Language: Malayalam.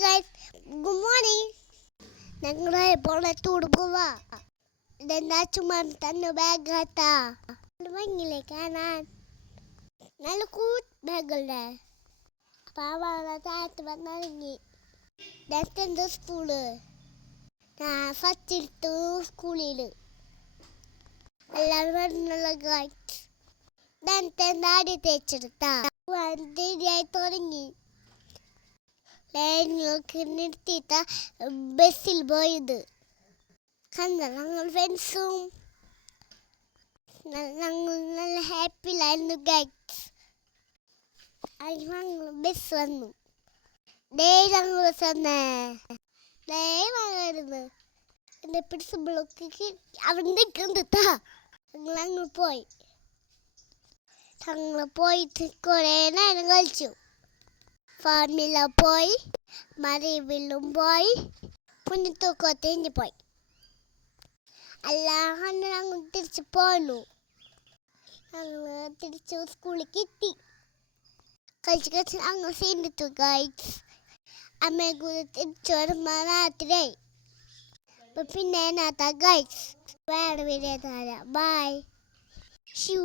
guys, good morning. ഞങ്ങളെ പോണ ടൂർ പോവാ. ഇതെന്താ ചുമ്മാ തന്നെ ബാഗ് ആട്ടാ ഭംഗിയില്ലേ കാണാൻ നല്ല കൂട്ട് ബാഗല്ലേ പാവാട താഴത്ത് വന്നിറങ്ങി ഇതെന്ത് സ്കൂള് ഞാൻ ഫസ്റ്റ് എടുത്തു സ്കൂളിൽ എല്ലാവരും വരുന്നുള്ള ഗൈഡ് ഇതെന്താ ആടി തേച്ചെടുത്താ ശരിയായി തുടങ്ങി ഞങ്ങൾക്ക് നിർത്തിയിട്ട ബസ്സിൽ പോയത് കണ്ട ഞങ്ങൾ ഫ്രണ്ട്സും ഞങ്ങൾ നല്ല ഹാപ്പിയിലായിരുന്നു ഗൈഡ്സ് ഞങ്ങൾ ബസ് വന്നു ഞങ്ങൾ തന്നെ ദയവായിരുന്നു എന്നെ പിടിച്ച ബ്ലോക്ക് അവിടെ നിൽക്കുന്നുട്ടാ ഞങ്ങൾ പോയി ഞങ്ങൾ പോയിട്ട് കുറേ നേരം കളിച്ചു ഫാമില പോയി മറിവിലും പോയി പുന്നത്തൂക്കോത്തേഞ്ഞ് പോയി അല്ലാതെ ഞങ്ങൾ തിരിച്ചു പോന്നു ഞങ്ങൾ തിരിച്ചു സ്കൂളിൽ കിട്ടി കളിച്ച് കളിച്ച് ഞങ്ങൾ സീനിട്ടു ഗൈഡ്സ് അമ്മയെ കൂടെ തിരിച്ചു വരുമ്പോൾ രാത്രിയായി അപ്പം പിന്നെ എന്നാത്ത ഗൈഡ്സ് വേറെ വീഡിയോ തരാം ബൈ ഷൂ